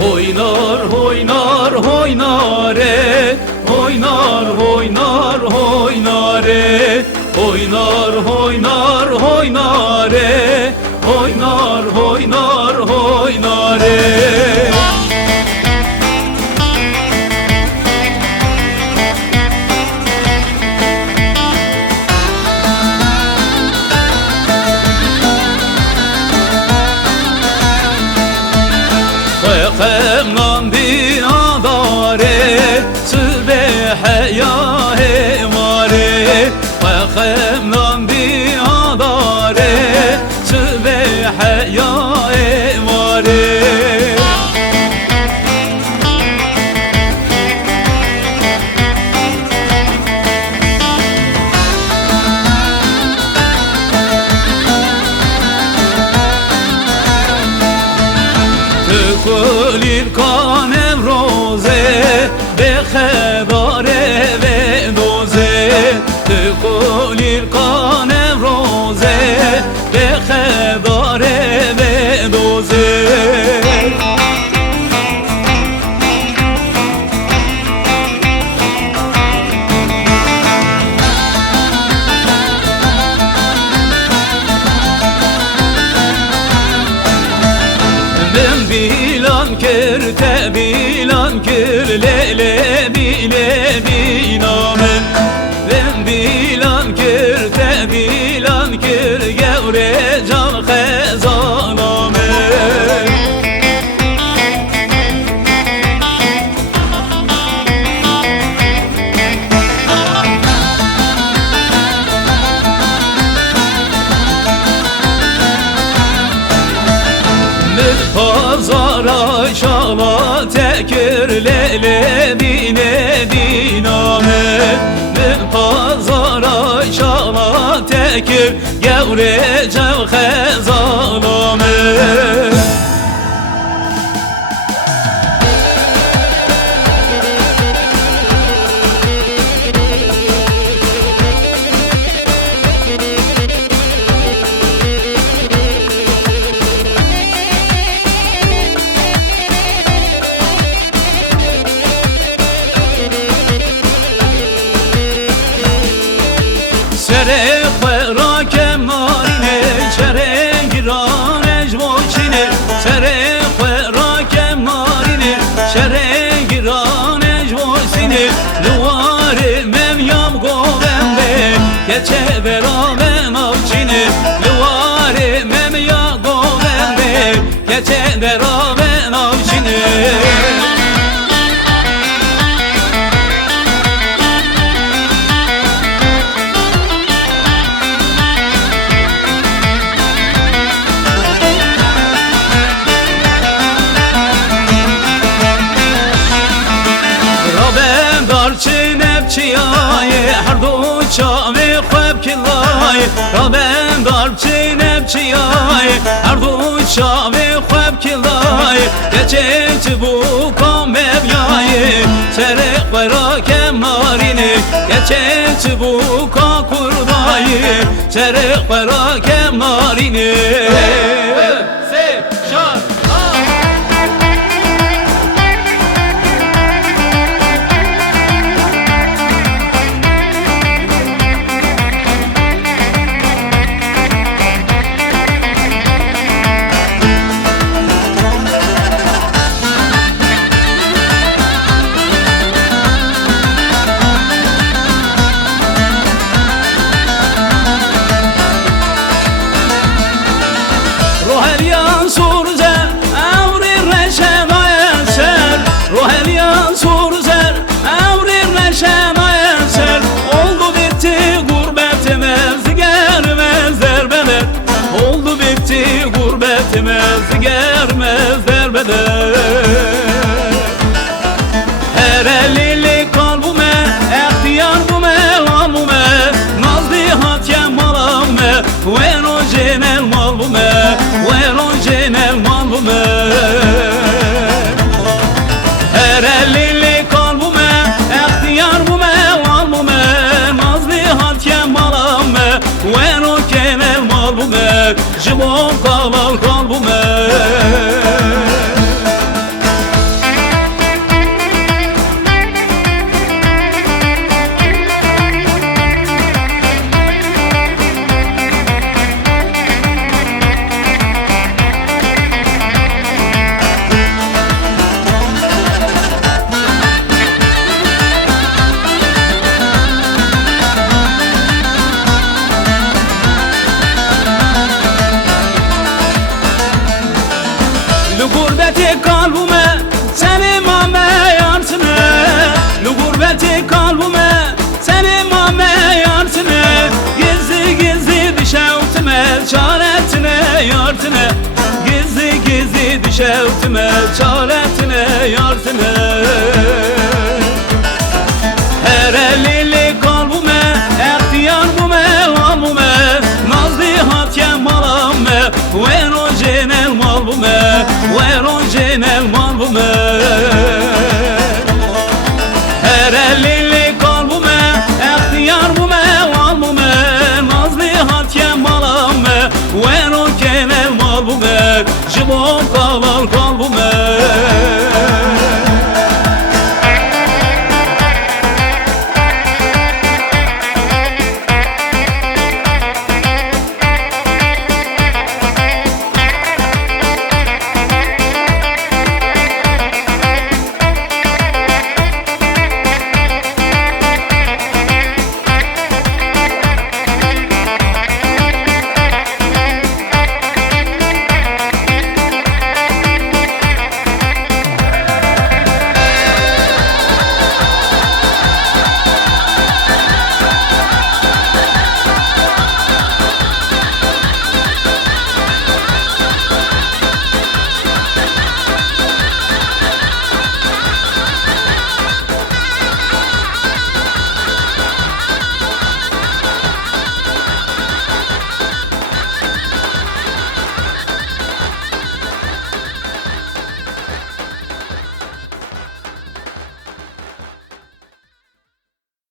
Oynar oynar oynare, oynar oynar oynare, oynar oynar oynare, oynar oynar oynare. Khemnan bi adare sübhe ya hemare, khemnan bi adare sübhe ya hemare. Kulir kanem roze be khedare ve doze, kulir kanem roze be khedare ve doze. Bilan kir te bilan kir le bile binamen, ben bilan kir te bilan kir gevre can khezanamen. Pazara şala tekir le bine biname, pazara şala tekir gevre cev khezaname. Sere khwera kem narine, sere giran ejvoçine, sere khwera kem narine, sere giran ejvoçine, luare mevyam govende, geçe beraber avçine, luare memya govende, geçe beraber avçine. Çiyaye her du çave khab kilay, raben darb çinep çiyaye her du çave khab kilay, geçet bu kamev yaye sere khwera kem narine, geçet bu ka kurdayı sere khwera kem narine. Gurbetimiz germezler bedel. Her elili kalbime, ihtiyar bume, albume, nazlı hatyen malabume, ven o cenel malbume, ven o cenel malbume. Her elili kalbime, ihtiyar bume, albume, nazlı hatyen malabume, ven o cenel malbume, jibon kalal kalbume. Lu gurbeti kalbime seni mame yansını, lu gurbeti kalbime seni mame yansını. Gizli gizli düşevtime çaretine yartine, gizli gizli düşevtime çaretine yartine. Her elili kalbime ehtiyar bume albume, nazlı hakem malamme ver o cenel malbume, ver o cenel malbume. Her elili kalbime ehtiyar bume albume, nazlı hakem malamme ver o cenel malbume, jibon kalan kalbume.